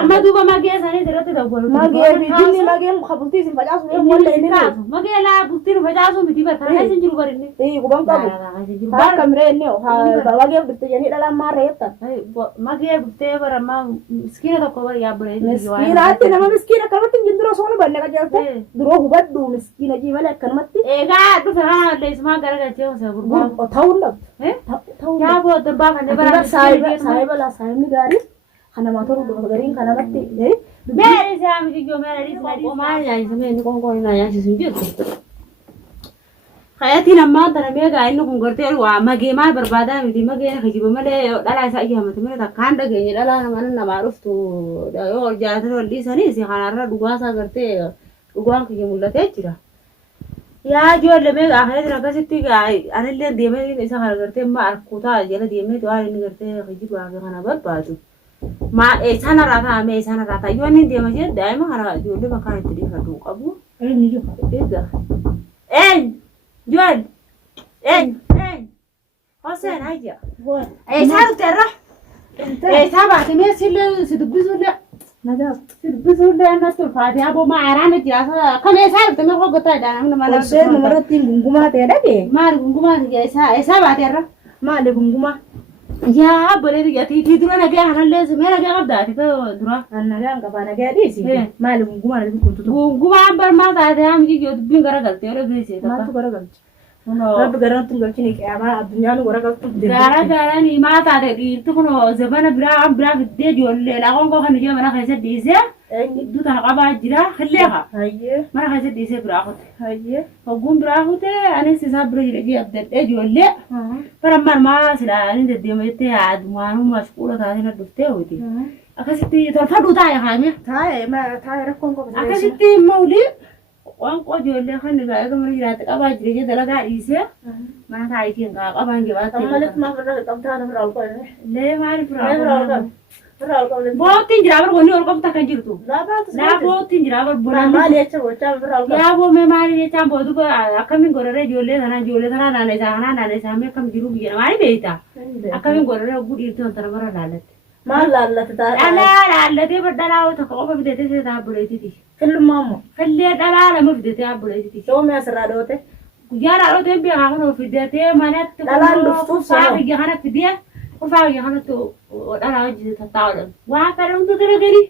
أما دوبا ما جاء سنة درت دبور ما جاء بيجيني ما جاء خبطي سن فجأة سوي ولا إني ما جاء لا بطير فجأة سوي بدي بتر هاي سنجرو بريني إيه قبام كابو ها كاميرا إني ها بابا جاء بتجاني لا ما ريتا ما جاء بتير برا ما مسكينة تكبر يا بري مسكينة أنت نما مسكينة كلمة تنجندرو سونا بنا كجالته دروه بدو مسكينة جي ولا كلمة إيه قاعد بفرح ليش ما قرر كتير وسافر ثاول يا بو تربا خلي برا سايبة لا سايبني قاري خنا ما تروح بقدرين خنا متي إيه ماري سامي تيجي ماري سامي ما يعني سامي نكون كوننا يعني سنجيب خياتي لما ترى ميجا إنه كونغرتير وما جي ما بربادا مدي ما جي خجيب ما له لا ساقي هم تمني تكان ده جي لا أنا ما أنا ما عرفت ده يو جات له اللي سني سي خنارا دوغاسا كرتي دوغان كي مولته تيجرا يا جو اللي ميجا خياتي ركستي جاي أنا اللي ديمه إذا خنار كرتي ما أركوتا جل ديمه تو أنا اللي كرتي خجيب واقع خنا بربادو ما إيشانا راتا ما إيشانا راتا يوانين ديمه جد دائما خنا جو اللي ما كان تدي خدوق أبو إيه نيجي إيه ده إيه جوال إيه حسين هيا إيه صار ترى إيه تابع تمية سيل سدبزوا لا نجاح سدبزوا لا أنا تلفاتي أبو ما عرانة جاسا كم إيه صار تمية فوق قطع دانا من مالا حسين مرة تين بنقومها تيدا كي ما ربنا تيجي إيه صار ترى ما اللي بنقومها يا بلد جاتي تدرون أنا جا أنا لازم أنا جا قبضة تكو درا أنا جا كفانا جا ديسي ما اللي بنقومها اللي كنت تقول بنقوم عبر ما تعرف هم يجي يود بين غرقل تيرو بيسي ما تقول رب قرن تقول كني كأما الدنيا نورك gara ni mata da di tukuno zabana bra de jolle la gongo kan je mana khaysa dise du ta qaba jira khleha هاي mana khaysa dise bra khot هاي فقوم bra khote ani se sabra jira ji abdal de jolle faramar ma sila ani de mete ad manu mashkula ta ni dufte hoti akasitti tolfadu ta ya khami تاي ما تاي ركون كو akasitti mawli وان قجول خن بقى كمان جرات قبا جري دلغا ديسه ما تايتين قبا جبات مالك ما فرق قبتها فرال كو ليه ما عارف فرال كو بوتين جرابر غني ورقم تكنجرتو لا بات لا بوتين جرابر ما بنا ليه تشو تشام فرال كو يا بو ما ماري تشام بودو اكمين غورره جولي ثنا نانه سامي كم جرو بينا ماري بيتا اكمين غورره غودي تو تربر دالت ما لا تتا لا دي بدلاو تقوم بديتي تابليتي كل ماما خلي دلاله مفدتي ابليتي شو ما سرادوته جارا رو تبي عمرو في دته مانت لا لفتو صار جهنا في ديه وفاء جهنا تو انا اجي تطاول وعفرم تدرغري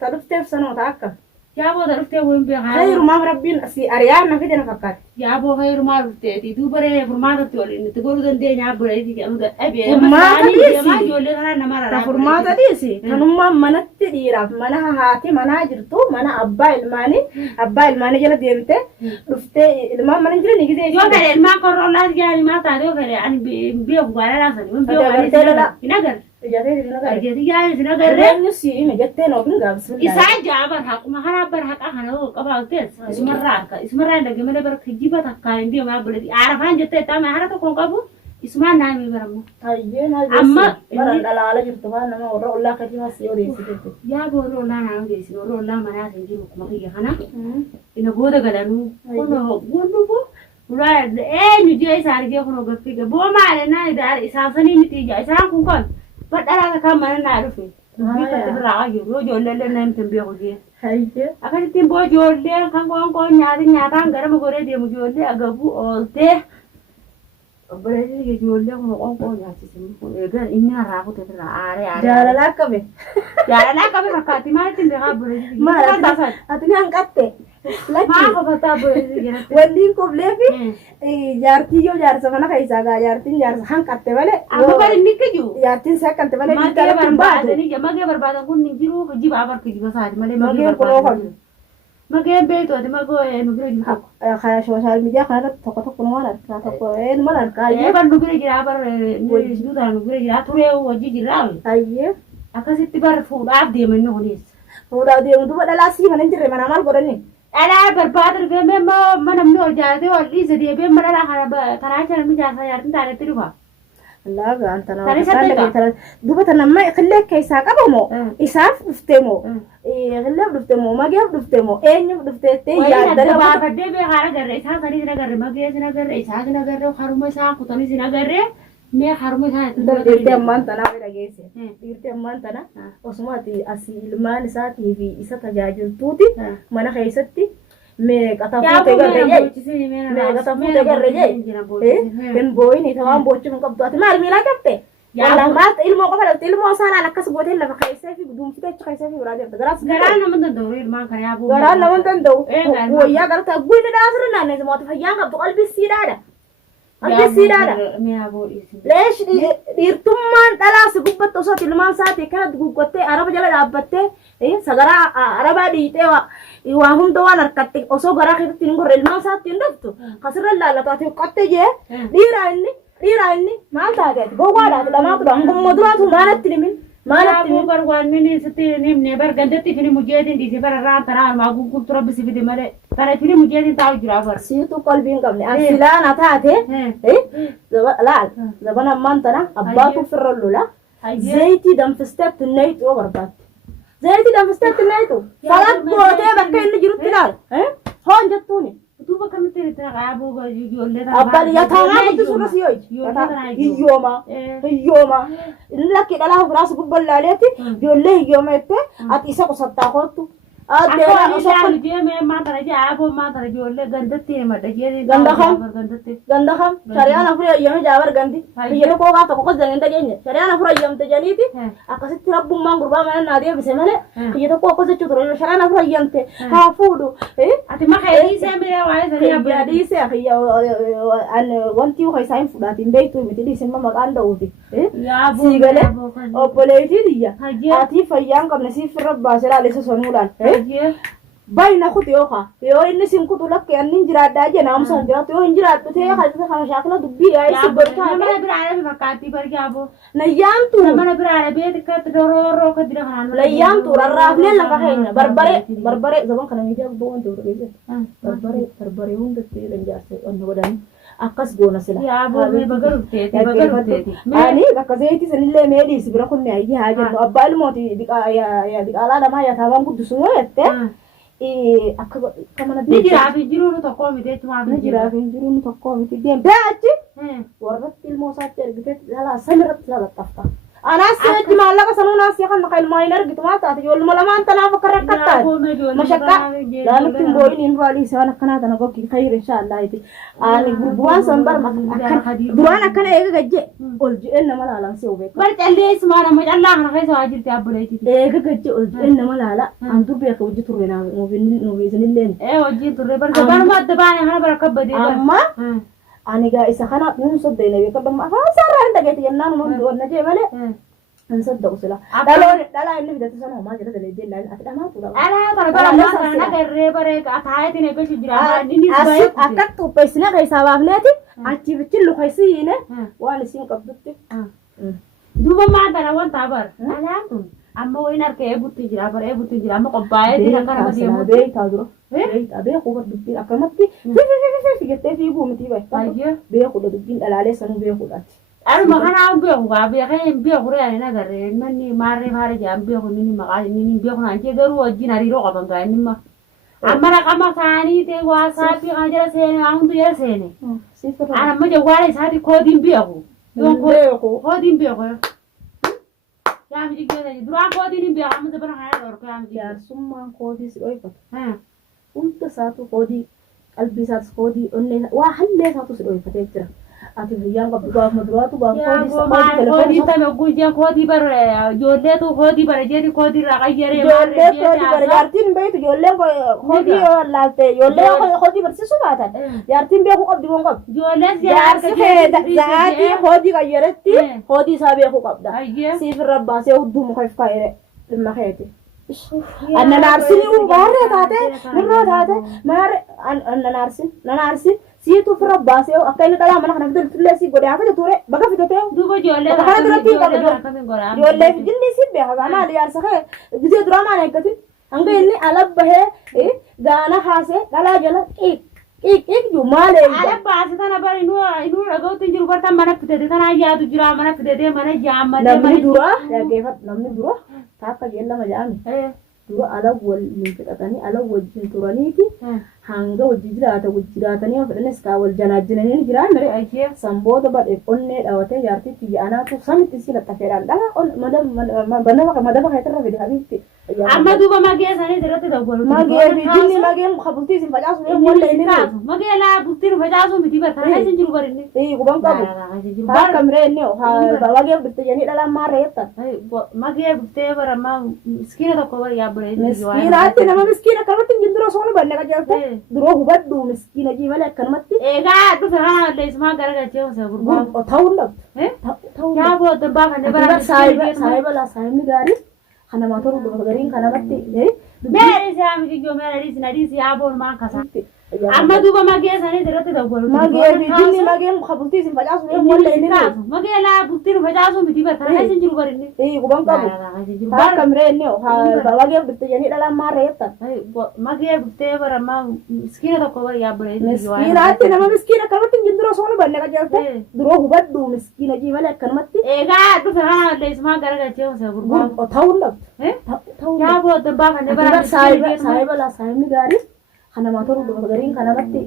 تلفتف سنه تاكا يا ابو درفته وين بي خير ما ربين سي اريانا في دنا فكر يا ابو خير ما رفته دي بره فرما تقول ان تقول دندي يا ابو دي ام ابي ما ما يقول انا نمر فرما ديسي كانوا منت ديرا منها هاتي منها جرتو منها ابا الماني جل ديمته رفته ما من جل نيجي يو كده ما كورولا يعني ما تعرف كده يعني بيو غالا راسني من بيو غالا نغر jadi ya sina garre nusi ina jette no bin ga bismillah isa jabar hak ma hana bar hak hana ko ba tes ismarra da gemele bar khijiba ta ka indi ma buladi arafan jette ta ma hana to kon qabu isma na mi baramu tayye na amma baran dalala jirtu ba na ma wara Allah ka ji masu yore su ya bo ro la na ngi sino ro la ma na sanji ko ma ki hana ina boda galanu kono gonno bo ura nu je sarge kono gafi ga bo ma na da isa sani miti ja isa kun kon بدأنا كمان نعرفه بيكون تبرع يورو جولة لنا يمتن بيجي هاي أكيد تيمبو جولة كان كون نياتا غير مقولة دي مجولة أجابو أولته بريء جولة كون نياتي سمو إيجار إني أراكو تبرع عاري جالا كبي مكاتي ما تندها بريء ما أتى أتني أنكتة ما هو كتاب بريء ولين كوبليفي jaartii yoo jaarsa mana keessaa gaa jaartiin jaarsa hanqatte malee amma bari ni kaju jaartiin sakkante malee magee barbaadan kun ni jiru jiba abar kijiba saati malee magee kunoo fadu magee beeto ati magoo nu bira jiru kaya social media kana tokko nu wala ka tokko mal arkaa ye ban nu bira jira bar wajju da nu bira jira ture wajji jira ayye akasitti bar fuudhaaf deeman nu hunis fuudhaaf deemu duba dhalaasii mana jirre mana maal godhanni أنا بربادر في ما نمنو جاتي واللي زدي بين مرة أنا تراجع من جالسة يارتن تعرف تروها لا أنت أنا دوبة أنا ما خليك كيسا كبمو إساف دفتمو غلب دفتمو ما جاب دفتمو إيه دفتتي يا درب بدي بهارا غير إساف ثاني سنا غير ما جي سنا غير إساف سنا غير خروم إساف كتاني سنا غير Mee harma isaati. Dhiirti ammaan tanaa bira geesse. Dhiirti ammaan tana osumatti asii ilmaan isaatii fi isa tajaajiltuuti mana keessatti meeqa tafuute garreeyye. Meeqa tafuute garreeyye. Kan booyini tawaan boochuu hin qabdu ati maal miilaa qabte? Wallaan maal ilmoo qofa dhabte ilmoo saalaan akkas gootee lafa keessee fi duumsitee achi keessee fi biraa jirta. Garaan nama danda'u ilmaan kana yaabuu. Garaan nama danda'u. Wayyaa gartaa guyyina dhaasirri naannoo mootii fayyaan qabdu qalbii siidaadha. Leesh dhiirtummaan dhalaasi gubbatte osoo ilmaan isaati kanatti guggottee araba jala dhaabbattee sagaraa arabaa dhiitee waa hunda waan harkatte osoo garaa keessatti hin gorre ilmaan isaatti hin dhabdu kasirra laallataate qotte jee dhiiraa inni maal taateeti gowwaadhaati lamaatu dha hangummoo duraatu maalatti himin Maalafu barwaan mini siti nimne bargandatti fini mujeetin dhisi bara raan tanaa armaa gurgurtu rabbi sifide malee kana fini mujeetin taa'u jira bar. Siitu qalbiin qabne asilaana taate laal zabana ammaan tana abbaatu firra lula zayitii danfisteetti neeyxuu barbaadde. Zayitii danfisteetti neeyxuu salat gootee bakka inni jirutti laal hoon jettuuni. Duuba kamitti irratti qaabuu ijoollee abbaan yataamaa guddisuudha si hiyyooma lakki dhalaa ofirraa si gubballaaleetti ijoollee hiyyooma jettee ati isa qusattaa koottu. Ganda kam syariaan afur ayyame jabar ganti biyya ko ka to ko jangan tagenya syariaan afur ayyam te janiti akasitti rabbummaan gurbaa mana naadiya bise male biyya ko sechu toro syariaan afur ayyam te ha fudu ati ma khayri se mere wala sani abba di se khiya an wanti ko sain fudati mbeytu miti di simma maganda uti ya bu sigale opoleti diya ati fayyan kam nasif rabba sira lesa sonulan bayna khut yoha yo inni sim kutu lak annin jirada je naam san jira to injira to te khalta khama shakla dubbi ay sibarta mana birare makati par kya bo nayam tu mana birare be kat ro ka dira khan layam tu raraf le la fakhina barbare zaman kana hijab bo on to be barbare hunda te lanjase on wadan akas gona sila ya bo me bagarute ani bakazeeti sanille medi sibra khunne ay haja abbal moti dika ya dikala dama ya taban kudusu yette akka kamana ni jiraafi jiruun tokko miti tuma ni jiraafi jiruun tokko miti dem baachi warratti ilmoo isaatti ergite dhala samiratti dhala tafta anas seetti maallaqa sanuu naas yakan naqal maayin ergitu maa taate ijoollee lamaan tanaaf akka rakkattaa mashakka laalutti mbooyin hin raali isaan akkanaa tana gokki khayr inshallah iti ani gurbuwaan san bar duraan akkana eega gajje ol je'en nama laalan see ubeek bar callee ismaana ma callaa kana keessa waa jirti abbuleeti eega gajje ol je'en nama laala an dubbi akka wajji turre naa nuufisinilleen wajji turre bar baruma adda baane kana bara kabbade amma ani ga isa kana nun soddene be kadam ha sarra inda gati yanna no mo na je male an sadda usula dala inni bidatu sana ma jira dale dela atda ma tu ala bara ma na garre bare ka taayati ne be jira inni bayi akattu pesna ga isa baafleti achi bichillu khaysiine wala sin qabdutti duba ma dara wanta bar ala amma way narke ebutti jira bare ebutti jira amma qobbaye dina kana ma diemo be taaduro abe ko bar dubbi akamatti gette fi gumti bay be ko dubbi dalale sanu be ko dati arma kana be ko ga be kay be ko re na garre nani mare mare jam be ko nini magali nini be ko na je garu wajina ri ro ko banga nimma amma na kama kani te wa sa pi ajara sene andu ya sene ana ma je wala sa di ko din be ko don ko din be ko ya mi digere dura ko din be amma de bana ha ro ko am ya summa ko di oi ko unta satu ko di qalbi sat ko di onne wa halle satu oi ko te ati yang ka buka maduratu ba ko di tano guje ko di bar jolle to ko di bar jeri ko di ra gayere jolle ko di bar yartin be to jolle ko di lalte jolle ko di bar sisu bata yartin be ko qabdi won qab jolle yar zaati ko di gayeretti ko di sabe ko qabda sif rabba se udum ko fayre ma khayati anna narsini u barre taate mirro taate mar anna narsin situ rabba se akayna dala mana kana bidul tulesi gode afa ture baga fitote dugo jolle kana durati ka jolle jinni sibbe hazana yar sakhe gide drama ne kati anga inni alabhe gana hase dala jala ik ju male alabba asana bari nu rago tinjur barta mana fitede kana yaadu jira mana fitede mana jamma namni dura ya gefat namni dura taka jella majami dura ala waliin fudhatanii ala wajjin turaniiti hanga wajji jiraatanii fedhanis kaa wal janaajinanii jiraan mere Ayyee. sanboota badheef onnee dhawatee jaartitti yaanaatu samitti si laxxafeedhaan dhala madaba keetirra fide habiitti. Amma duuba magee isaanii irratti dawwalu. Magee biizinni mageen kabultii isin facaasu walla inni kaasu. Magee laa bultiin facaasu miti bara kana isin jiru barinni. Quban qabu. Harka miree inni magee bitte janii dhalaan maarra jettan. Magee bultee bara amma miskiina tokko bara yaabbare. Miskiinaatti nama miskiina akkanumatti hin jiruu soona banne qajeelte duroo hubaddu miskiina jiimalee akkanumatti. Egaa dhufe haa leesmaa garagalchee osoo gurguramu. Ta'uun dhabdu. Yaa booda baafannee bara saayiba laa saayibni gaarii kana maatoru gariin kanamatti. Meeri isaa miti iyyoo meeri si nadii si yaa boon maan kasaa. Amma duuba magee isaanii irratti dawwalu. Magee biizinni mageen kabultii isin facaasu walla inni kaasu. Magee laa bultiin facaasu miti bara kana isin jiru barinni. Quban qabu. Harka miree inni magee bitte janii dhalaan maarra jettan. Magee bultee bara amma miskiina tokko bara yaabbare. Miskiinaatti nama miskiina akkanumatti hin jiruu soona banne qajeelte duroo hubaddu miskiina jiimalee akkanumatti. Egaa dhufe haa leesmaa garagalchee osoo gurguramu. Ta'uun dhabdu. Yaa booda baafannee bara saayiba laa saayibni gaarii kana maatoru gariin kanamatti.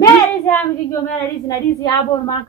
Meeri isaa miti iyyoo meeri si nadii si yaa boon maan